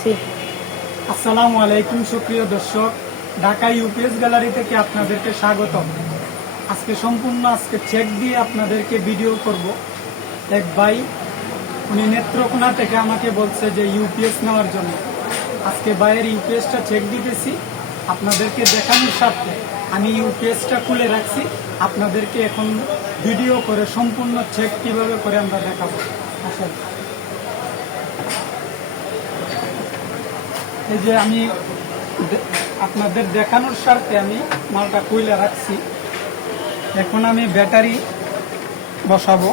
করছি আসসালামু আলাইকুম, সুপ্রিয় দর্শক। ঢাকা ইউপিএস গ্যালারি থেকে আপনাদেরকে স্বাগতম। আজকে সম্পূর্ণ আজকে চেক দিয়ে আপনাদেরকে ভিডিও করব। এক ভাই, উনি নেত্রকোনা থেকে আমাকে বলছে যে ইউপিএস নেওয়ার জন্য। আজকে ভাইয়ের ইউপিএসটা চেক দিতেছি। আপনাদেরকে দেখানোর স্বার্থে আমি ইউপিএসটা খুলে রাখছি। আপনাদেরকে এখন ভিডিও করে সম্পূর্ণ চেক কীভাবে করে আমরা দেখাবো। আসলে এই যে আমি আপনাদের দেখানোর স্বার্থে আমি মালটা কুইলে রাখছি। এখন আমি ব্যাটারি বসাবো।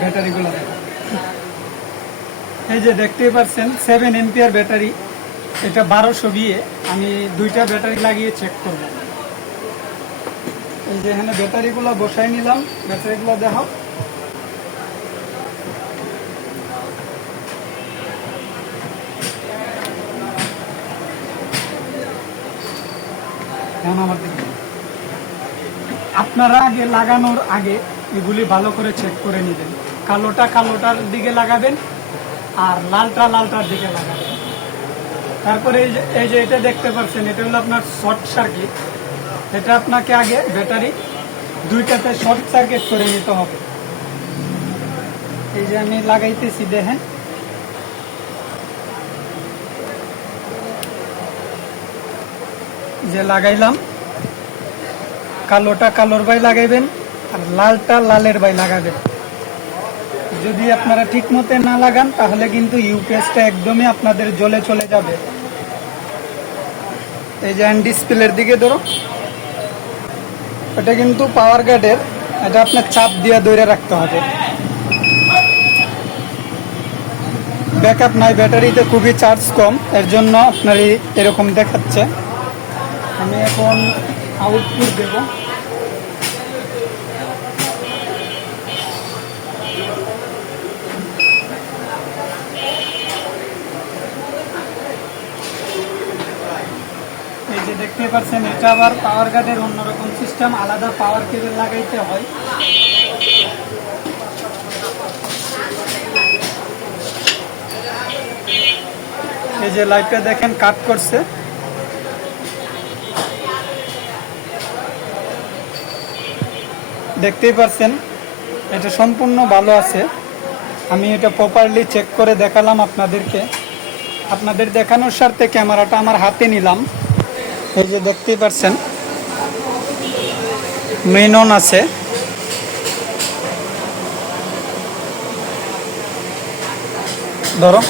ব্যাটারিগুলো এই যে দেখতেই পাচ্ছেন সেভেন এমপিআর ব্যাটারি। এটা বারোশো বিয়ে আমি দুইটা ব্যাটারি লাগিয়ে চেক করব। এই যে এখানে ব্যাটারিগুলো বসাই নিলাম, ব্যাটারিগুলো দেখো এখন আমার দিকে? আপনারা আগে লাগানোর আগে এগুলি ভালো করে চেক করে নেবেন। কালোটা কালোটার দিকে লাগাবেন আর লালটা লালটার দিকে লাগাবেন। তারপরে এই যে এটা দেখতে পাচ্ছেন, এটা হলো আপনার শর্ট সার্কিট। এটা আপনাকে আগে ব্যাটারি দুইটাতে শর্ট সার্কিট করে নিতে হবে। এই যে আমি লাগাইতেছি, দেখেন। যে লাগাইলাম। কালোটা কালোর বাই লাগাইবেন আর লালটা লালের বাই লাগাবেন। যদি আপনারা ঠিক মতে না লাগান, তাহলে কিন্তু ইউপিএসটা একদমই আপনাদের জলে চলে যাবে। এই যে ডিসপ্লের দিকে ধরো। এটা কিন্তু পাওয়ার গার্ডের এটা আপনার চাপ দিয়ে ধরে রাখতে হবে। ব্যাকআপ নাই, ব্যাটারিতে খুবই চার্জ কম, এর জন্য আপনার এরকম দেখাচ্ছে। আমি এখন আউটপুট দেব এই যে দেখতে পাচ্ছেন এটা আবার পাওয়ার গার্ডের অন্যরকম সিস্টেম আলাদা পাওয়ার কেবল লাগাইতে হয়। এই যে লাইটটা দেখেন কাট করছে। দেখতেই পাচ্ছেন এটা সম্পূর্ণ ভালো আছে। আমি এটা প্রপারলি চেক করে দেখালাম আপনাদেরকে। আপনাদের দেখানোর স্বার্থে ক্যামেরাটা আমার হাতে নিলাম। এই যে দেখতেই পাচ্ছেন মেইন অন আছে। ধরো।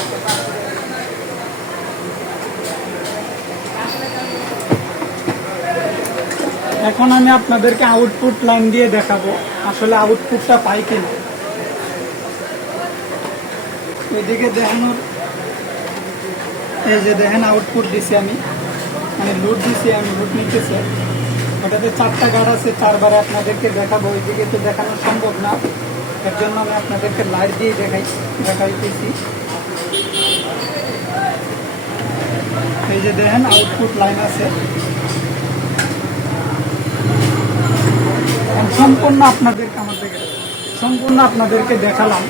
এখন আমি আপনাদেরকে আউটপুট লাইন দিয়ে দেখাবো, আসলে আউটপুটটা পাই কিনা। এদিকে দেখানোর এই যে দেখেন আউটপুট দিছি আমি। মানে লুট দিছি আমি লুট নিতেছি। ওটাতে চারটা গাড় আছে, চারবারে আপনাদেরকে দেখাবো, ওইদিকে তো দেখানো সম্ভব না। এর জন্য আমি আপনাদেরকে লাইট দিয়ে দেখাই, দেখাইতেছি। এই যে দেখেন আউটপুট লাইন আছে। সম্পূর্ণ আপনাদেরকে আমার থেকে, সম্পূর্ণ আপনাদেরকে দেখালাম।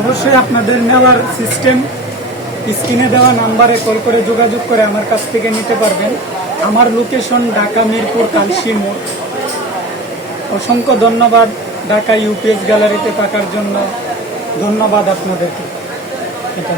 অবশ্যই আপনাদের নেওয়ার সিস্টেম স্ক্রিনে দেওয়া নাম্বারে কল করে যোগাযোগ করে আমার কাছ থেকে নিতে পারবেন। আমার লোকেশন ঢাকা মিরপুর কালশি মোড়। অসংখ্য ধন্যবাদ ঢাকা ইউপিএস গ্যালারিতে থাকার জন্য। ধন্যবাদ আপনাদেরকে। এটা